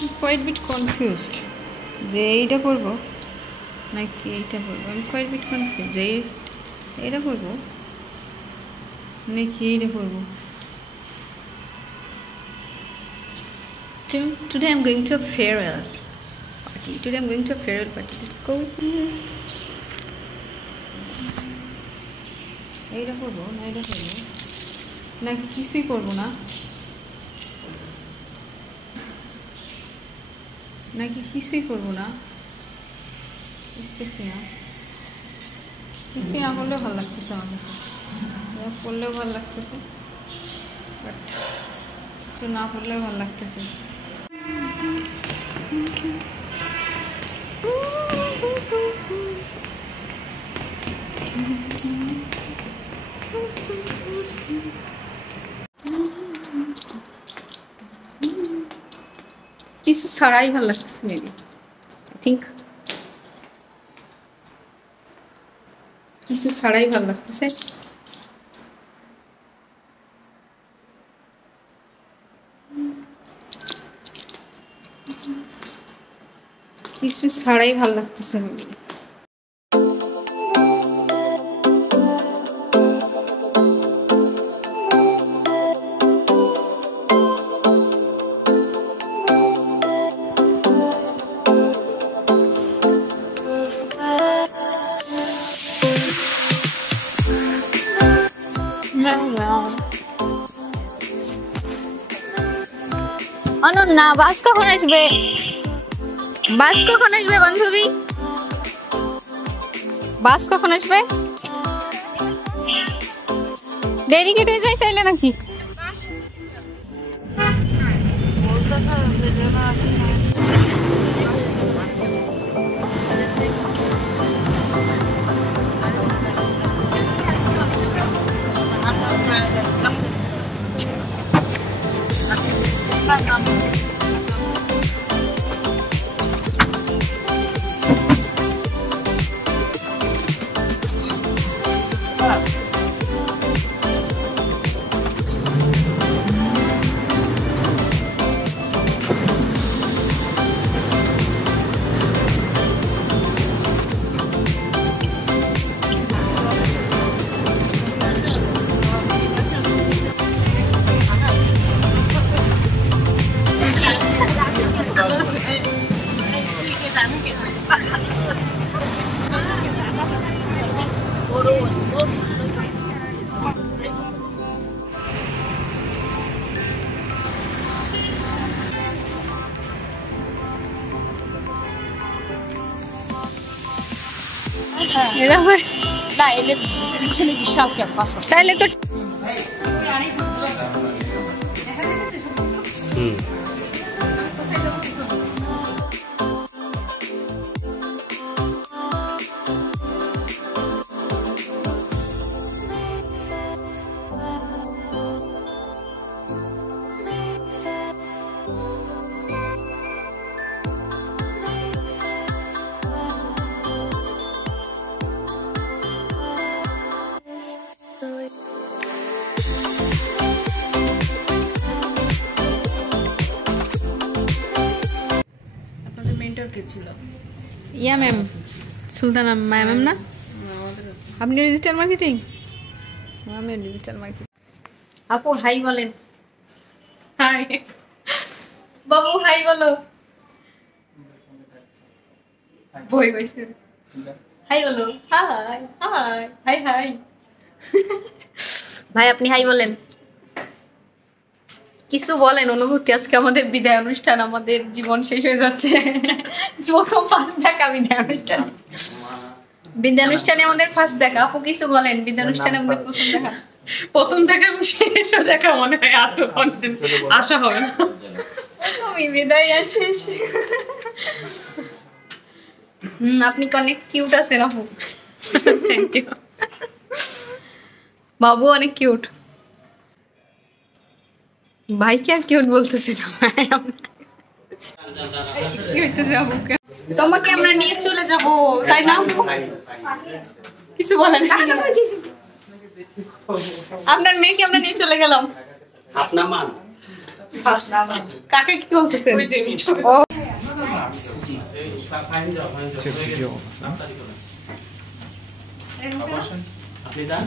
quite bit confused যে এইটা পরব নাকি এইটা পরব আমি quite bit confused যে এইটা পরব নাকি এইটা পরব today I'm going to a farewell party let's go এইটা পরব না এইটা পরব নাকি কিছুই পরব না নাকি কিছুই করবো না বুঝতেছি না কিছুই না করলেও ভালো লাগতেছে আমার পড়লেও ভালো লাগতেছে বাট কিছু না পড়লেও ভালো লাগতেছে কিছু ছাড়াই ভালো লাগতেছে মেবি আই থিঙ্ক কিছু ছাড়াই ভালো লাগতেছে কিছু ছাড়াই ভালো লাগতেছে মেবি অনন্যা বাস কখন আসবে বান্ধবী বাস কখন আসবে দেরি কেটে যায় চাইলে নাকি না এদের পিছনে বিশাল ক্যাম্পাস আছে চাইলে তো ইয়া ম্যাম সুলতানা ম্যাম না আপনি ডিজিটাল মার্কেটিং আমি ডিজিটাল মার্কেটিং আপু হাই বলেন হাই বাবু হাই বলো বই বইছে হাই বলো হাই হাই হাই হাই ভাই আপনি হাই বলেন কিছু বলেন অনুভূতি আজকে আমাদের বিদায় অনুষ্ঠান আমাদের জীবন শেষ হয়ে যাচ্ছে প্রথম ফার্স্ট দেখা বিদায় অনুষ্ঠানে আমাদের ফার্স্ট দেখা আপু কিছু বলেন বিদায় অনুষ্ঠানে আমাদের প্রথম দেখা শেষ দেখা মনে হয় এত কন্টেন্ট আশা হবে না আমি বিদায় আছি আপনি অনেক কিউট আছেন আপু থ্যাংক ইউ বাবু অনেক কিউট ভাই কি আর কিউট বলতেছি না তোমাকে আমরা নিয়ে চলে যাব তাই না কিছু বলেন আপনার মেয়েকে আমরা নিয়ে চলে গেলাম আপনার মা কাকে কি বলতেছেন? ও আপনি যান,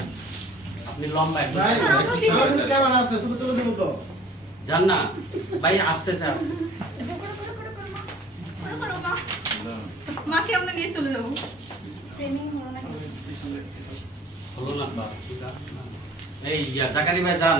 আপনি লম্বা যান না ভাই, আসতেছে আসতেছে। মাকে আমরা নিয়ে চলে যাবো। হলো না বা এই জাকারি ভাই যান।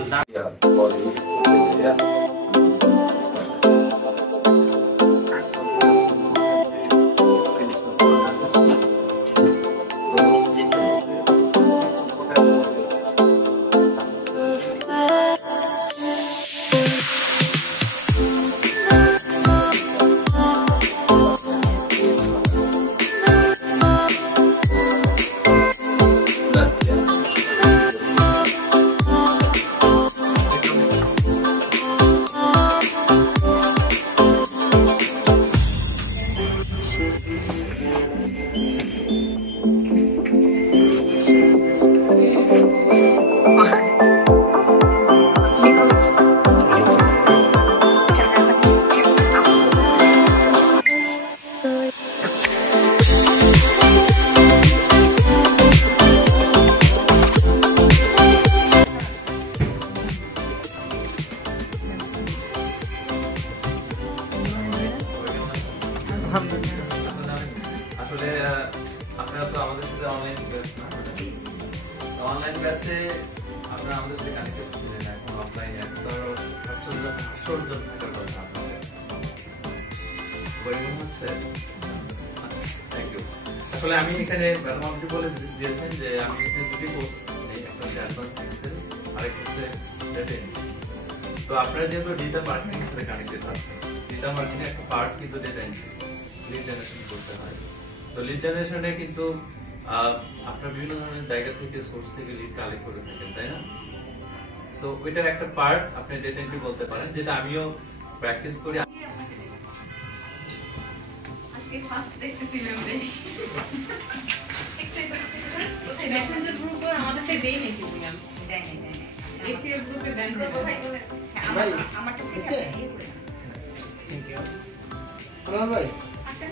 আসলে আপনারা তো আমাদের সাথে অনলাইন ব্যাচ না, অনলাইন ব্যাচে আপনারা আমাদের সাথে কানেক্টেড ছিলেন, এখন অফলাইনে একটা আশ্চর্য থাকার কথা আপনাদের পরিমাণ হচ্ছে। Thank you. আসলে আমি এখানে ম্যাডাম আপনি বলে দিয়েছেন যে আমি এখানে দুটি কোর্স নেই, একটা হচ্ছে অ্যাডভান্স এক্সেল আর একটা হচ্ছে ডেটা এন্ট্রি। তো আপনারা যেহেতু ডেটা মার্কেটিং এর সাথে কানেক্টেড আছেন, ডেটা মার্কেটিং একটা পার্ট কিন্তু ডেটা এন্ট্রি, লিড জেনারেশন করতে হয়। তো লিড জেনারেশনে কিন্তু আপনার বিভিন্ন ধরনের জায়গা থেকে সোর্স থেকে লিড কালেক্ট করে থাকেন, তাই না? তো ওইটার একটা পার্ট আপনি ডেটা এন্ট্রি বলতে পারেন, যেটা আমিও প্র্যাকটিস করি। আজকে ফার্স্ট দেখতেছি ম্যামরে। মেসেঞ্জার গ্রুপে আমাদের থেকে দেই নাকি ম্যাম? দেয় নাই। এসিএর গ্রুপে দেন করব ভাই বলে। ভাই আমারটা ঠিক আছে। Thank you. কোন ভাই? আচ্ছা।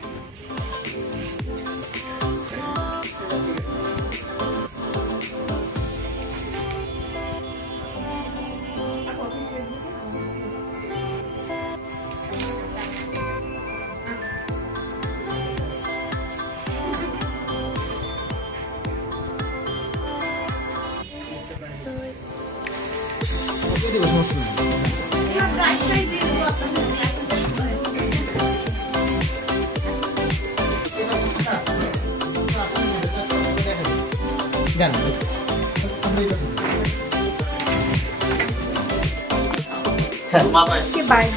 Bye.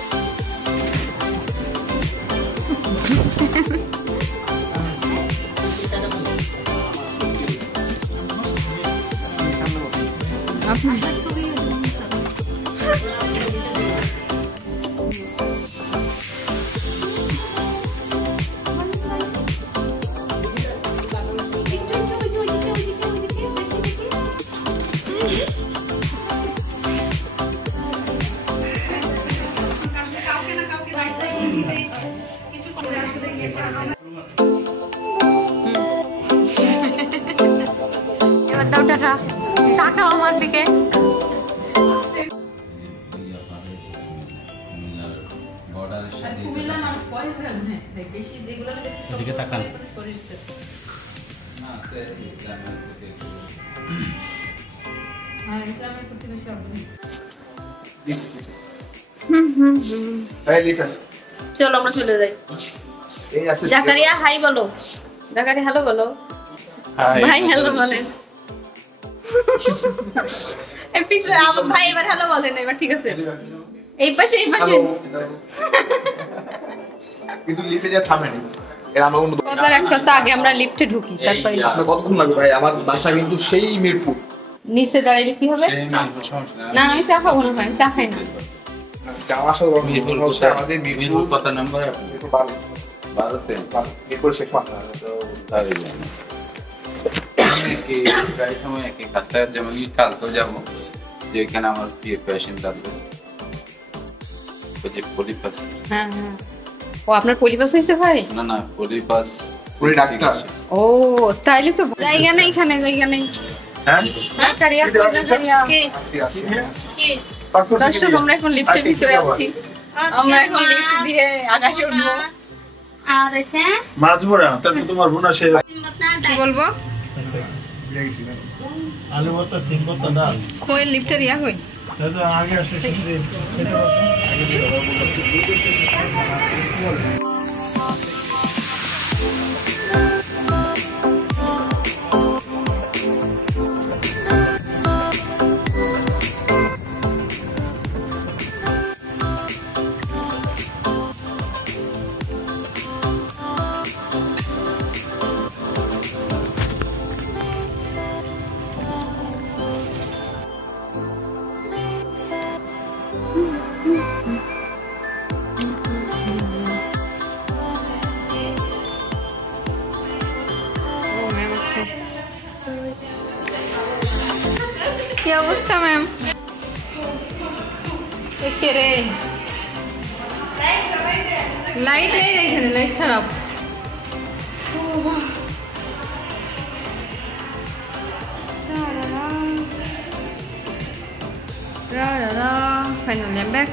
এবার দাও টাকা টাকা আমার দিকে কুমিল্লার মানুষ পয়সা মনে হয় বেশি যেগুলো এদিকে তাকান হ্যাঁ ইসলামের প্রতি বেশি আগ্রহী চলো আমরা চলে যাই জাকারিয়া হাই বলো জাকারিয়া হ্যালো বলো ভাই হ্যালো বলেন এপিসোড আমার ভাই এবার হ্যালো বলেন এবার ঠিক আছে এই পাশে কিন্তু লিফটে যা থামেনি এর আমরা অন্য কথা একটা তো আগে আমরা লিফটে ঢুকি তারপরে আপনার কতক্ষণ লাগবে ভাই আমার বাসা কিন্তু সেই মিরপুর নিচে দাঁড়াইলে কি হবে না আমি চা খাবো না ভাই চা খাই না যাওয়া আসা করব মিরপুর হচ্ছে আমাদের মিরপুর কত নাম্বার মিরপুর 12 মিরপুর শেষ মাত্রা তো তাই জানি আমি কি প্রায় সময় একই কাজটা যেমন কালকেও যাবো যেখানে আমার প্রিয় পেশেন্ট আছে ওই যে পলিপাস। হ্যাঁ হ্যাঁ। ও আপনার পলিপাস হয়েছে ভাই? না না, পলিপাস পুরি ডাক্তার। ও তাইলে তো জায়গা নেই, এখানে জায়গা নেই। হ্যাঁ ডাক্তারিয়া ডাক্তারিয়া। আসি আসি আসি। দর্শক আমরা এখন লিফটের ভিতরে আছি, আমরা এখন লিফট দিয়ে আকাশে উঠবো। মাছ ভরা তারপর তোমার বোনা সে কি বলবো? ভুলে গেছি না। আলু ভর্তা সিম ভর্তা ডাল কই লিফটের ইয়া কই? দাদা আগে আসে খেতে কি অবস্থা ম্যাম? কে রে? লাইট নেই এখানে, লাইট খারাপ। Finally I'm back.